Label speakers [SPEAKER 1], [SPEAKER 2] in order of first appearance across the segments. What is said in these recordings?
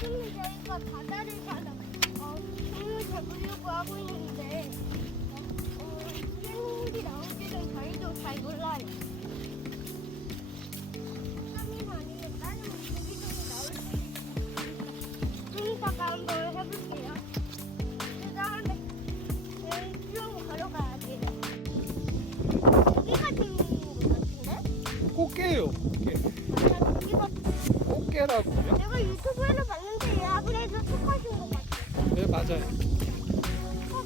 [SPEAKER 1] 지금 저희가 바다를 가다 어, 생물 잡으려고 하고 있는데 어, 생물이 나올지는 저희도 잘 몰라요. 삼인 아니면 다른 물고기들이 나올 수 있으니까 좀 이따가 한번 해볼게요. 그 다음에 좀 걸어 가야 돼요. 고기가 들어오는 것 같은데?
[SPEAKER 2] 꽃게요. 꽃게.
[SPEAKER 1] 아, 고기가
[SPEAKER 2] 꽃게라고요?
[SPEAKER 1] 내가 유튜브에서 봤는데 같아.
[SPEAKER 2] 네 맞아요.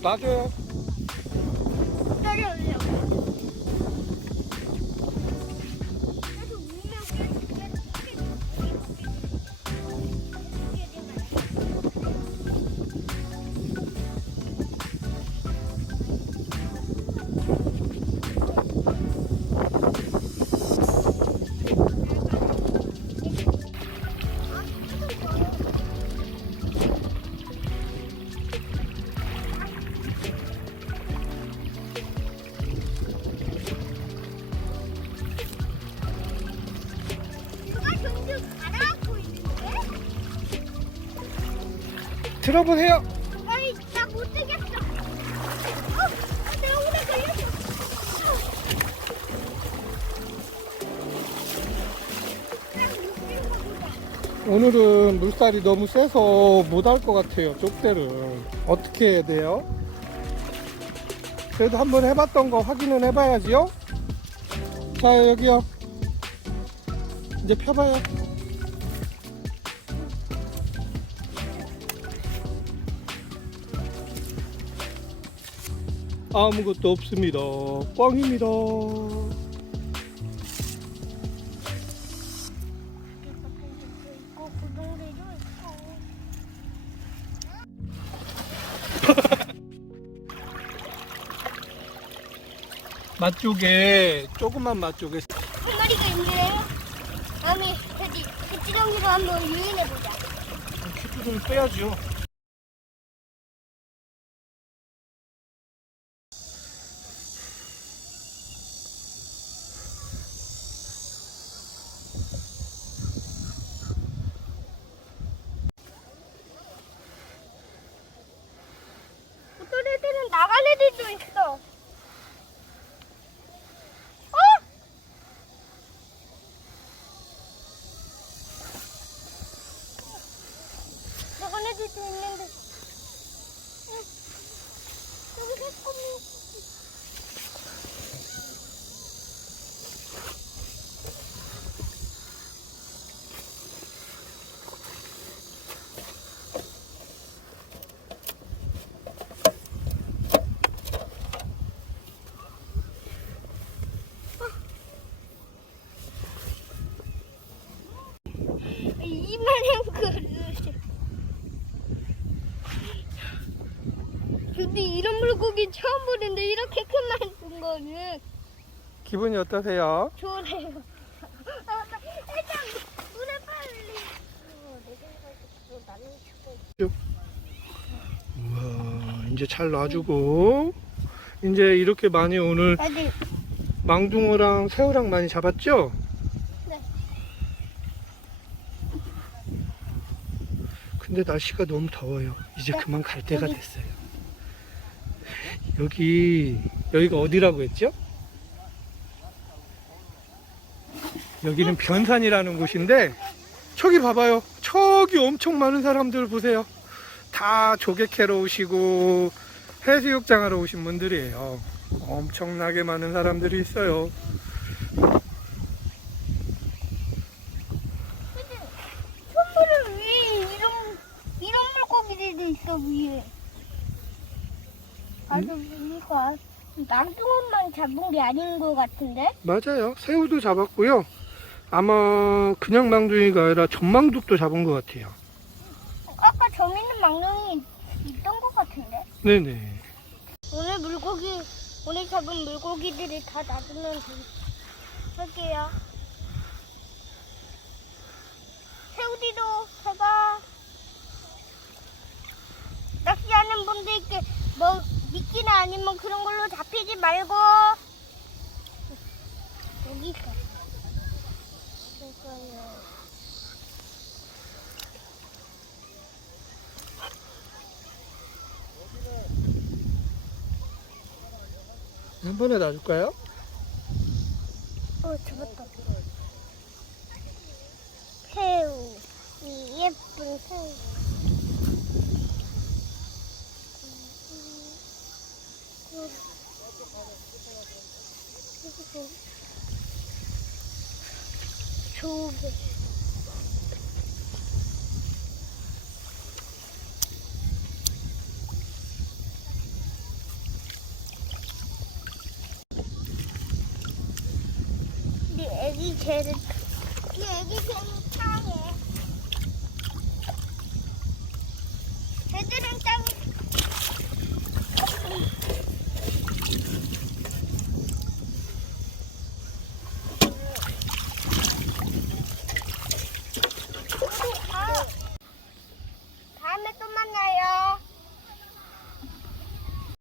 [SPEAKER 2] 맞아요.
[SPEAKER 1] 기다려오려
[SPEAKER 2] 들어보세요.
[SPEAKER 1] 아니 나 못되겠어. 어, 오래 걸렸어.
[SPEAKER 2] 오늘은 물살이 너무 세서 못 할 것 같아요. 쪽대를 어떻게 해야 돼요? 그래도 한번 해봤던 거 확인은 해봐야지요. 자 여기요. 이제 펴봐요. 아무것도 없습니다. 꽝입니다. 맛쪽에 조그만 맛쪽에
[SPEAKER 1] 한 마리가 있네요. 다음에 저기 그지렁이로 한번 유인해 보자.
[SPEAKER 2] 퀴즈를 빼야죠.
[SPEAKER 1] 어떤 애들은 나간 애들도 있어. 어? 나간 애들도 있는데. 응. 여기 새콤이. 이만한 그릇. 근데 이런 물고기 처음 보는데 이렇게 큰만든 거는
[SPEAKER 2] 기분이 어떠세요?
[SPEAKER 1] 좋네요. 아, 나 일단 물에 빨리. 어,
[SPEAKER 2] 우와, 이제 잘 놔주고 이제 이렇게 많이 오늘 망둥어랑 새우랑 많이 잡았죠? 근데 날씨가 너무 더워요. 이제
[SPEAKER 1] 네,
[SPEAKER 2] 그만 갈 때가
[SPEAKER 1] 여기.
[SPEAKER 2] 됐어요. 여기 여기가 어디라고 했죠? 여기는 변산이라는 곳인데 저기 봐봐요. 저기 엄청 많은 사람들 보세요. 다 조개 캐러 오시고 해수욕장 하러 오신 분들이에요. 엄청나게 많은 사람들이 있어요.
[SPEAKER 1] 선물을 위에 이런 이런 물고기들도 있어 위에. 아주 보니까 낭중원만 잡은 게 아닌 것 같은데?
[SPEAKER 2] 맞아요. 새우도 잡았고요. 아마 그냥 망둥이가 아니라 전망둑도 잡은 것 같아요.
[SPEAKER 1] 아까 점 있는 망령이 있던 것 같은데?
[SPEAKER 2] 네네.
[SPEAKER 1] 오늘 물고기 오늘 잡은 물고기들이 다 놔두면 할게요. 새우디도 해봐. 아니면 뭐 그런 걸로 잡히지 말고 여기가 그거요.
[SPEAKER 2] 한 번에 놔줄까요?
[SPEAKER 1] 어 잡았다. 새우 이 예쁜 새우. 조개. 네 애기 개를 네 애기 개는 땅에 애들은 땅에